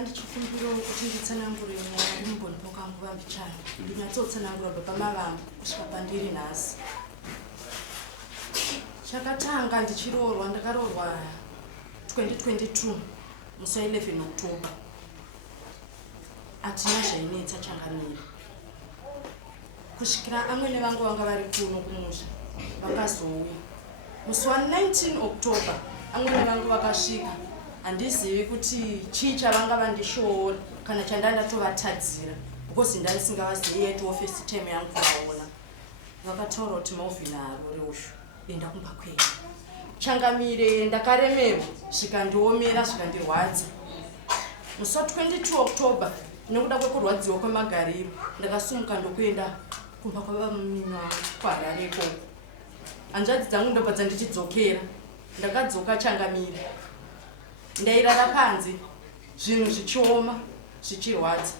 ndichikumbira kuti nditsanangure nyaya yemumbonipo kangu vambichana ndinyatsotsanangura pamavambo kusvika pandiri nhasi. Chakatanga ndichiroorwa, ndakaroorwa 2022 musi 11 October. Hatina zvainetsa Changamire. Kusvikira amwene vangu vanga vari kuno kumusha vakazouya. Musi wa 19 October amwene vangu vakasvika. Handizivi kuti chii chavanga vandishoora kana chandandatovatadzira because ndandisingavazivi yet first time yangu kuvaona. Vakataura kuti mauvhina aro reushu enda kumba kwenyu. Changamire ndakaremerwa zvikandiomera zvikandirwadza. Musi wa 22 October nekuda kwekurwadziwa kwemagariro ndakasumuka ndokuenda kumba kwavamumina kwaHarare ikoko. Hanzvadzi dzangu ndobva dzandichidzokera. Ndakadzoka Changamire. Ndairara panze zvinhu zvichioma zvichirwadza.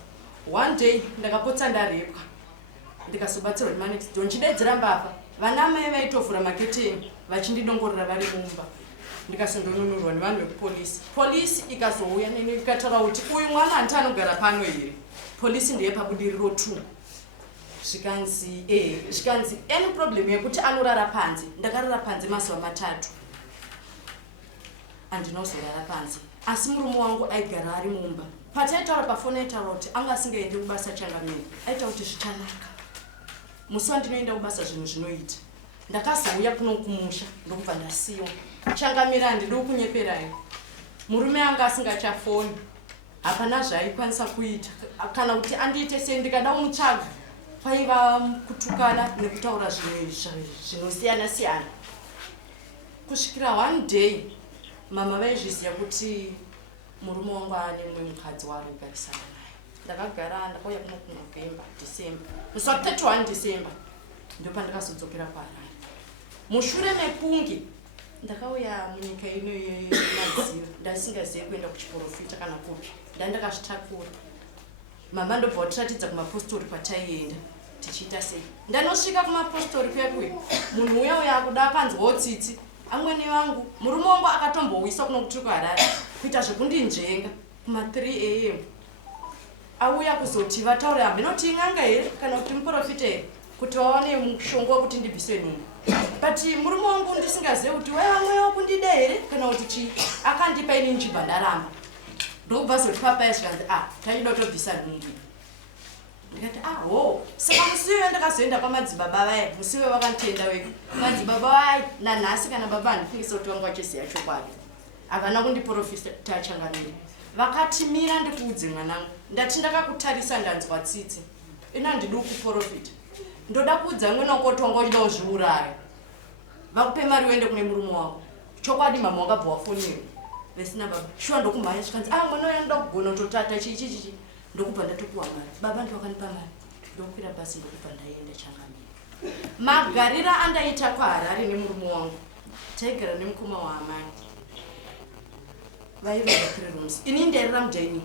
One day ndakapotsa ndarepwa ndikazobatsirwa nemaneti John chidedzera mbavha. Vana mai vaitovhura maketeni vachindidongorera vari mumba. Ndikasondonunurwa nevanhu vekupolisi. Polisi ikazouya neni ikataura kuti uyu mwana handiti anogara pano here. Polisi ndeye pabudiriro 2. Zvikanzi any problem yekuti anorara panze. Ndakarara panze mazuva 3. Andinozorara panze. Asi murume wangu aigara ari mumba. Pataitaura pafoni aitaura kuti anga asingaendi kubasa Changamire. Aitaura kuti zvichanaka. Musi wandinoenda kubasa zvinhu zvinoita. Ndakazouya kuno kumusha ndokubva ndasiyiwa. Changamire handidi kunyeperai. Murume anga asingachafoni. Hapana zvaaikwanisa kuita. Kana kuti andiite sei ndikada kumutsvaga. Paiva kutukana nekutaura zvinosiyana siyana. Kusvikira one day mama vaizviziva kuti murume wangu ane mumwe mukadzi waari kugarisana naye. Ndakagara ndakauya kuno kuNovember, December. Musi wa 31 December ndopandakazodzokera kuHarare. Mushure mekunge ndakauya munyika ino yemadziva ndasingazivi kuenda kuchiprofita kana kupi. Ndandakazvitakura. Mama ndobva vatiratidza kumapostori pataienda tichiita sei. Ndanosvika kumapostori kuya munhu uya akuda akanzwawo tsitsi. Amwene vangu murume wangu akatombowisa kuno kuti kuHarare kuita zvekundinzvenga kuma 3 AM. Auya kuzoti vataure hambenoti ing'anga here kana kuti muprofita here kuti vaone mushongo wekuti ndibviswe nhumbu. But murume wangu ndisingazivi kuti wamwe wakundida here kana kuti chii. Akandipa ini nchibva ndaramba. Ndokubva zoti papai zvikanzi taida kutobvisa nhumbu. Ndikati saka musi uyo ndakazoenda kwamadzibaba vaya. Musi uyo vakanditenda wega. Madzibaba vaya nanhasi kana baba handifungisa kuti vanga vachiziva chokwadi. Havana kundiprofita Changamire. Vakatimira ndikuudze mwanangu. Ndati ndakakutarisa ndanzwa tsitsi. Ino handidi kuprofita. Ndoda kuudza mwana wako kuti wanga uchida kuzviuraya. Vakupe mari uende kune murume wako. Chokwadi mama wakabva wafonera. Vesina baba. Shuwa ndokumhanya zvikanzi mwana uya ndoda kugona kutotata chichi. Ndokubva ndatopiwa mari. Baba ndovakanipa mari. Ndokwira basi ndokubva ndaenda Changamire. Magarira andaita kuHarare nemurume wangu. Taigara nemukoma waamai. Vaiva 3 rooms. Ini ndairara mudining.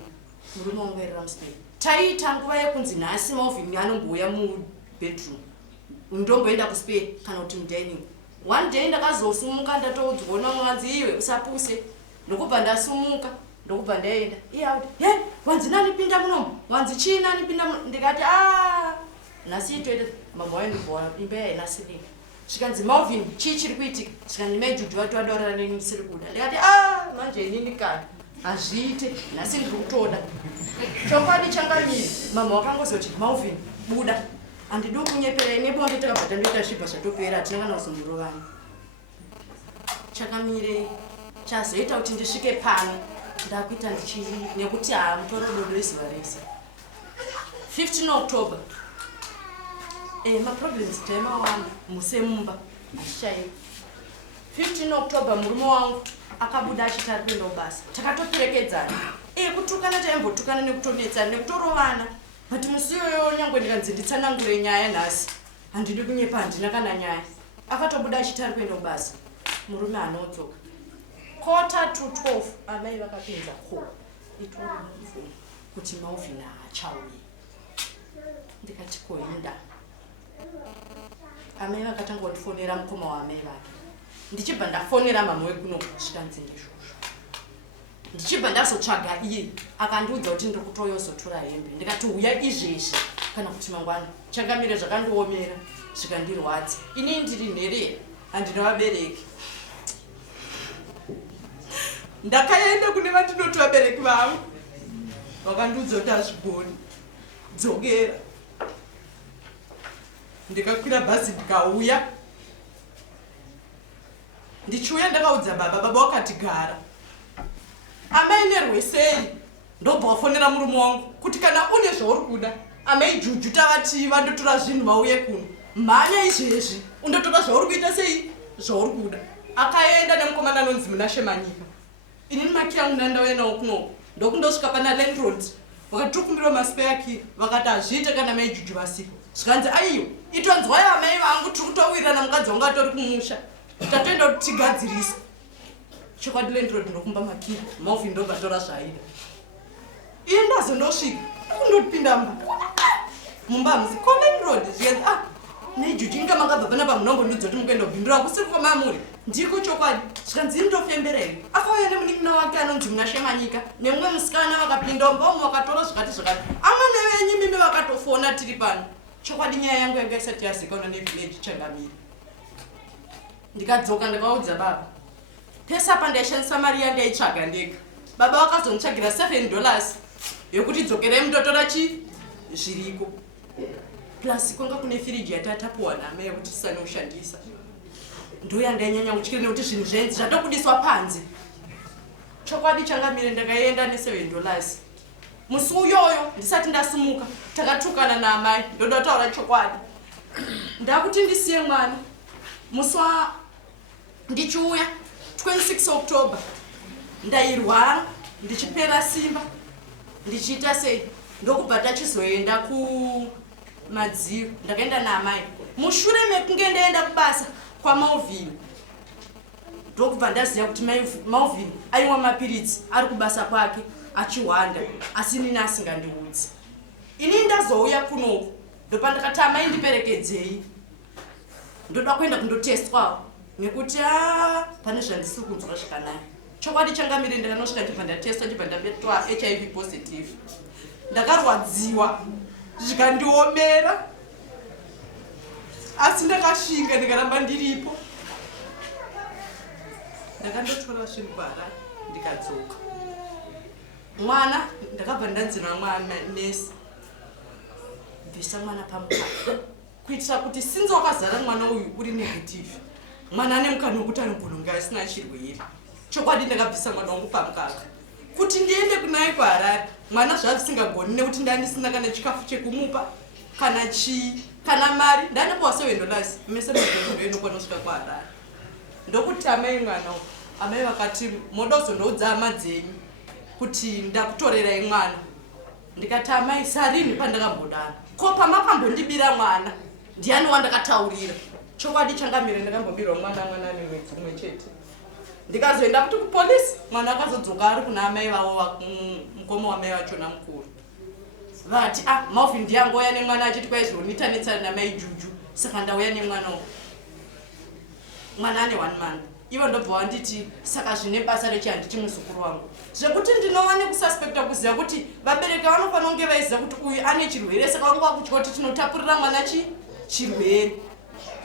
Murume wangu airara muspare. Taiita nguva yekunzi nhasi mauvhini anombouya mubedroom. Ndomboenda kuspare kana kuti mudining. One day ndakazosumuka ndatoudzwa nomwanzi iwe usapuse. Ndokubva ndasumuka. Ndokubva ndaenda. Iye auti, wanzi nani pinda munomu? Wanzi chii nani pinda munomu? Ndikati nhasi itoita mama waindibvora imba yainasirika. Zvikanzi Malvin chii chiri kuitika? Zvikanzi maijudhi vati vadaurana neni ndisiri kuda. Ndikati manje inini kani hazviite nhasi ndiri kutoda. Chokwadi Changamire mama wakangozoti Malvin buda. Handidi kunyeperei nebonde takabva tandoita zvibva zvatopera hatina kana kuzondorovana. Changamire chazoita kuti ndisvike pano ndakuita ndichiri nekuti mutoro dodo rezuva rese. 15 October maproblems taimawanda musemumba hazvichaiva. 15 October murume wangu akabuda achiti ari kuenda kubasa. Takatoperekedzana. Kutukana taimbotukana nekutodetsana nekutorovana. But musi iyoyo nyangwe ndikanzi nditsanangure nyaya nhasi handidi kunyepa handina kana nyaya. Akatobuda achiti ari kuenda kubasa. Murume anodzoka. 11:45 amai vakapinza itora mvura kuti mauvhina haachauye. Ndikati koinda. Amai vakatanga kutifonera mukoma waamai vake. Ndichibva ndafonera mama wekuno zvikanzi ndizvozvo. ndichibva ndazotsvaga iye akandiudza kuti ndiri kutoyozotora hembe ndikati uya izvezvi kana kuti mangwana changamire zvakandiomera zvikandirwadza ini ndiri nhere handina vabereki ndakaenda kune vandinoti vabereki vangu vakandiudza kuti hazvigoni dzokera ndikakwira bhazi ndikauya ndichiuya ndakaudza baba wakati gara amai nerwesei ndobva wafonera murume wangu kuti kana une zvauri kuda amai juju tavati vandotora zvinhu vauye kuno mhanya izvezvi undotora zvauri kuita sei zvauri kuda akaenda nemukomana anonzi Munashe Manyika inini maki yangu ndandauya nawo kunoko ndokundosvika pana landlord vakati tikumbirwa masipeyaki vakati hazviite kana mai juju vasiko zvikanzi aiyo itonzwai amai vangu tiri kutowirirana mukadzi wangu atori kumusha tatoenda kuti tigadzirisa chokwadi landlord ndokumba makiri maufi ndobvatora zvaida iye ndazondosvika kundopinda mumba musi ko landlord zvikanzi nejuju inga makabva panapa munongondiudza kuti mukuenda kubhindura kusiri kwamamuri ndiko chokwadi zvikanzi ndofemberei akauya nemunin'ina wake anonzi Munashe Manyika nemumwe musikana vakapinda mbaumwe vakatora zvakati zvakati amwe nevenyu mimi vakatofona tiri pano chokwadi nyaya yangu yanga isati yazikanwa nevillage Changamire ndikadzoka ndikaudza baba pesa apa ndaishandisa mari yandaitsvaga ndega baba vakazonditsvagira $7 yokuti dzokerei mundotora zviriko plus kwanga kune firiji yatatapuwa namai yekuti tisanoushandisa ndoyandainyanya kutyira nekuti zvinhu zvenzi zvatokudiswa panze chokwadi Changamire ndakaenda ne$7 musi uyoyo ndisati ndasimuka takatukana naamai ndoda kutaura chokwadi ndakuti ndisiye mwana musi ndichiuya 26 October ndairwara ndichipera simba ndichiita sei ndokubva tachizoenda kumadziro ndakaenda naamai mushure mekunge ndaenda kubasa kwaMalvin ndokubva ndaziva kuti Malvin aimwa mapiritsi ari kubasa kwake achihwanda asi nini asingandiudzi ini ndazouya kunoku ndopandakati amai ndiperekedzei ndoda kuenda kundotestwawo nekuti pane zvandisiri kunzwa zvakanaka chokwadi Changamire ndakanosvika ndibva ndatestwa ndibva ndabetwa HIV positive ndakarwadziwa zvikandiomera asi ndakashinga ndikaramba ndiripo ndakandotora zvinhu para ndikadzoka mwana ndakabva ndanzira mwana nesi bvisa mwana pamukaka kuitira kuti sinzi wakazara mwana uyu uri negative mwana ane mukana wekuti anogononga asina chirwere chokwadi ndakabvisa mwana wangu pamukaka kuti ndiende kunai kuHarare mwana zvazvisingagoni nekuti ndandisina kana chikafu chekumupa kana mari ndandipowa $7 mese muzvendo inokwana kusvika kuHarare ndokuti amai mwana amai vakati moda kuzondoudza hama dzenyu kuti ndakutorerai mwana ndikati amai sarini pandakambodana ko pamakambondibira mwana ndiani wandakataurira chokwadi Changamire ndakambobirwa mwana ane mwedzi umwe chete ndikazoenda kuti kupolisi mwana akazodzoka ari kuna amai vavo mukoma wamai vachona mukuru vati Malvin ndiyangoya nemwana achiti kwaizonditanetsana namai juju saka ndauya nemwanawo mwana ane 1 month ivo ndobva wanditi saka zvine basa rechihandi chimuzukuru wangu zvekuti ndinova nekususpekta kuziva kuti vabereki vanofanira kunge vaiziva kuti uyu ane chirwere saka vangu vakutya kuti tinotapurira mwana chirwere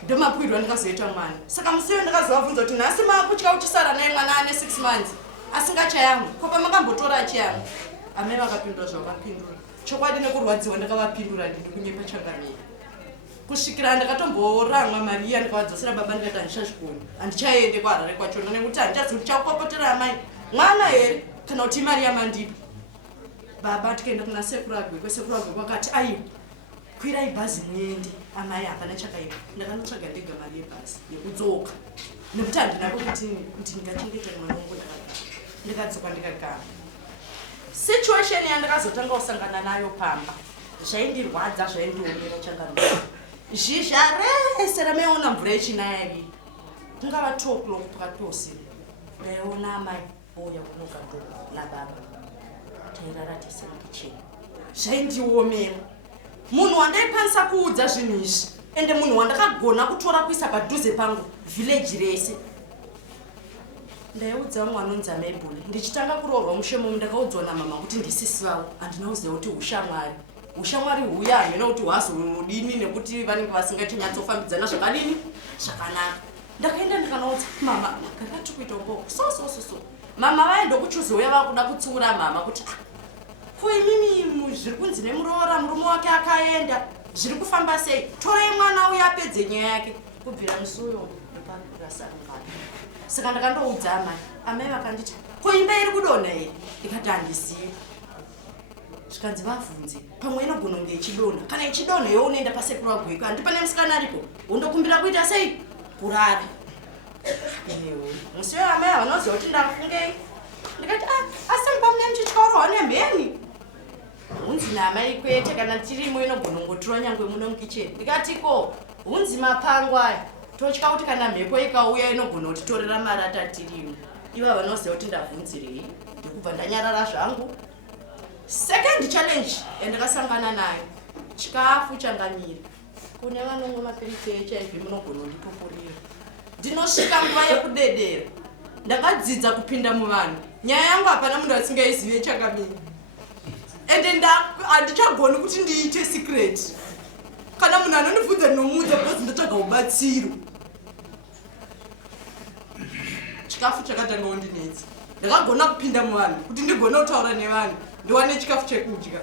ndomapwirwa ndikazoita mwana saka musiyo ndakazovabvunza kuti nhasi makutya kuchisara naye mwana ane 6 months asingachayamwe ko pamakambotora achiyamwe amai vakapindura zvavakapindura chokwadi nekurwadziwa ndakavapindura ndiri kunyepa Changamire kusvikira ndakatomboramwa mari iya ndikavadzosera baba ndikati handichazvikoni handichaende kuHarare kwachona nekuti handichazivi kuti chakupopotera amai mwana here kana kuti imari yamandipa baba tikaenda kuna sekuru agwe kwesekuru agwe kwakati aiwa kwirai bhazi muende amai hapana chakaipa ndakanotsvaga ndega mari yebhazi yekudzoka nekuti handina kuti ndingachengeta mwana wangu ndikadzoka ndikagara situation yandakazotanga kusangana nayo pamba zvaindirwadza zvaindiomera Changamire zhizha rese ramaiona mvura yechinaya ri kungava 2 o'clock pakati peusiku ndaiona amai ouya kunogado nababa tairara tese mukicheni zvaindiomera munhu wandaikwanisa kuudza zvinhu izvi ende munhu wandakagona kutora kuisa padhuze pangu village rese ndaiudza mwana unzi Maibuli ndichitanga kuroorwa mushemo ndakaudzwa namama kuti ndisisi vavo andinauziva kuti ushamwari huya hamena kuti hwazodini nekuti vanenge vasingachinyatsoufambidzana zvakadini zvakanaka. Ndakaenda ndikanaudza mama kakati kuita ngoko so mama vaenda kuchuzouya vakuda kutsiura mama kuti ko imimi zviri kunzi nemuroora murume wake akaenda zviri kufamba sei, torai mwana uya apedze nyaya yake. Kubvira musi uyo ndakasangana. Saka ndakandoudza amai vakanditi ko imba iri kudonha here, ndikati handisiyi. Zvikanzi vabvunze pamwe inogona kunge ichidonha, kana ichidonha iwe unoenda pasekuru wagweko handi pane musikana aripo undokumbira kuita sei kurara. Musi uyo amai havanoziva kuti ndafungei. Ndikati asi mupamune muchityaurawo nemheni hunzi namai kwete, kana tirimo inogona kungotura nyangwe muno mukicheni. Ndikati ko hunzi mapango aya totya kuti kana mhepo ikauya inogona kutitorera marata tirimo. Ivo vanoziva kuti ndabvunzirei, ndikubva ndanyarara zvangu. Second challenge yandakasangana nayo chikafu changamira. Kune vanomwa mapirisi eHIV munogona kunditopurira. Ndinosvika nguva yekudedera ndakadzidza kupinda muvanhu. Nyaya yangu hapana munhu asingaizive changamira. Ende handichagoni kuti ndiite secret. Kana munhu anondibvunza ndinomuudza because ndotsvaga ubatsiro. Chikafu chakatanga kundinetsa. Ndakagona kupinda muvanhu kuti ndigone kutaura nevanhu ndiwane chikafu chekudya.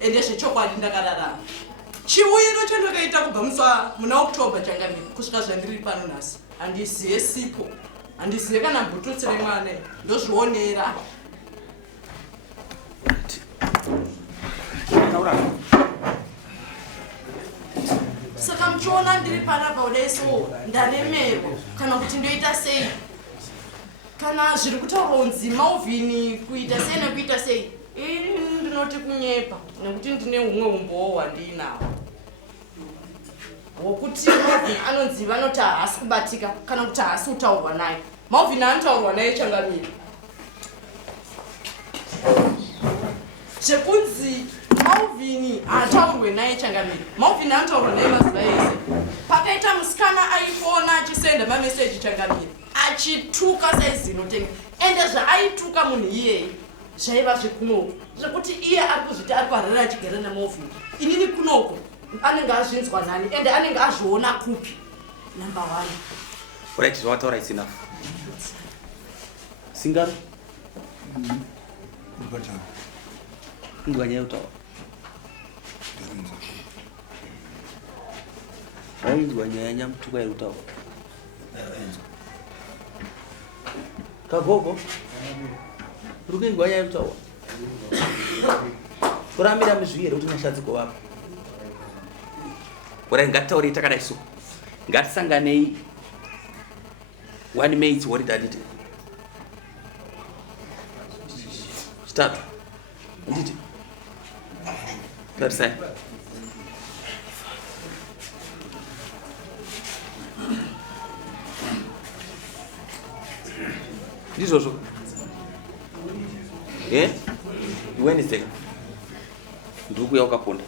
Ende zvechokwadi ndakararama. Chiuyiro chandakaita kubva muna October changamira kusvika zvandiri pano nhasi handizive sipo, handizive kana bhututsi remwana, ndozvionera. Saka muchiona ndiri panapa kudai so ndaremerwa kana kuti ndoita sei, kana zviri kutaurwa kunzi Mauvini kuita sei nekuita sei, ndinoti kunyepa nekuti ndine humwe umbowo hwandinawo hwokuti Mauvini anonzi vanoti haasi kubatika kana kuti haasi kutaurwa naye. Mauvini anotaurwa naye changamira zvekunzi Mauvini haataurwe naye changamira. Mauvini anotaurwa naye mazuva ese. Pakaita musikana aiona achisenda mameseji changamira achituka saizinotenga, ende zvaaituka munhu iyeye zvaiva zvekunoko zvekuti iye ari kuzviti ari kuharira achigara naMauvini. Inini kunoko anenge azvinzwa nani ende anenge azviona kupi. Number 1. Alright, zvawataura is enough. Singaro? Ndwanya utaura. Ndwanya yanya mtuka utaura. Kagogo. Ruke ndwanya utaura. Kurambira muzviyero kuti mashadziko wapo. Ora ngatauri takadai so. Ngatisanganei 1 minute what did I do? Start. Nditi. That's it. Ndizvozvo. Wednesday. Nduku yaukaponda.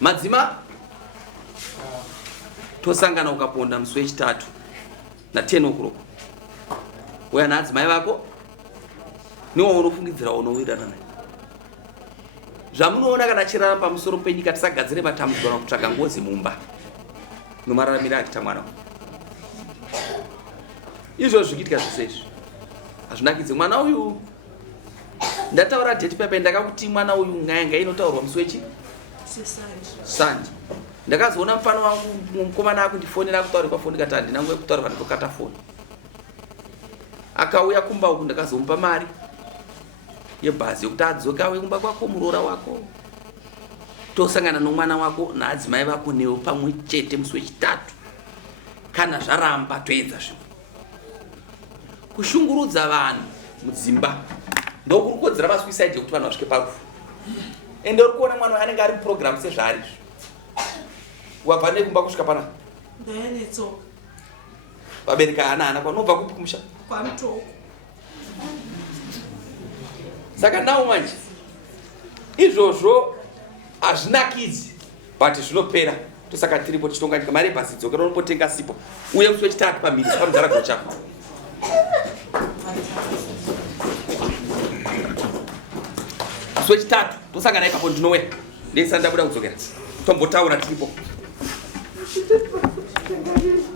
Madzima tosangana ukaponda musi wechitatu na 10 o'clock. Uya naadzimai vako niwo unofungidzira unowirana naye. Zvamunoona kana chirara pamusoro penyika tisagadzire matambudziko kana kutsvaga ngozi mumba nomararamiro akita mwana. Izvo zvikiitika zvose izvi hazvinakidzi. Mwana uyu ndataura date paper ndakakuti mwana uyu ngayanga inotaurwa musi wechi Sanje. Ndakazoona mfano wangu mukomana akundifonera kutaura pafoni ndikati handina nguva yekutaura ndokata foni. Akauya kumba uku ndakazomupa mari yebhazi yokuti adzoke auye kumba kwako muroora wako. Tosangana nomwana wako naadzimai vako newe pamwe chete musi wechitatu. Kana zvaramba toedza zvimwe. Kushungurudza vanhu mudzimba ndokurukodzera pasuicide yekuti vanhu vasvike parufu. Ende uri kuona mwana anenge ari muprogram sezvaari izvo. Wabva nekumba kusvika pana? Ndayanetsoka. Vabereka hana kwanobva kupi kumusha? Kwamutoko. Saka nawo manje izvozvo hazvinakidzi but zvinopera tosaka tiripo tichitonganyika mari pasidzokera unopotenga sipo uye musi wechitatu pamhiri pamudzarago chako musi wechitatu tosangana ikapo ndinouya ndeisa ndabuda kudzokera tombotaura tiripo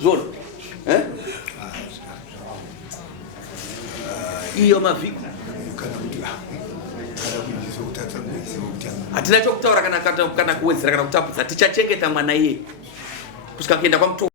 zvona iyo mavhiki hatina chokutaura kana kuwedzera kana kutapudza tichachengeta mwana iye kusvika kuenda kwamutongo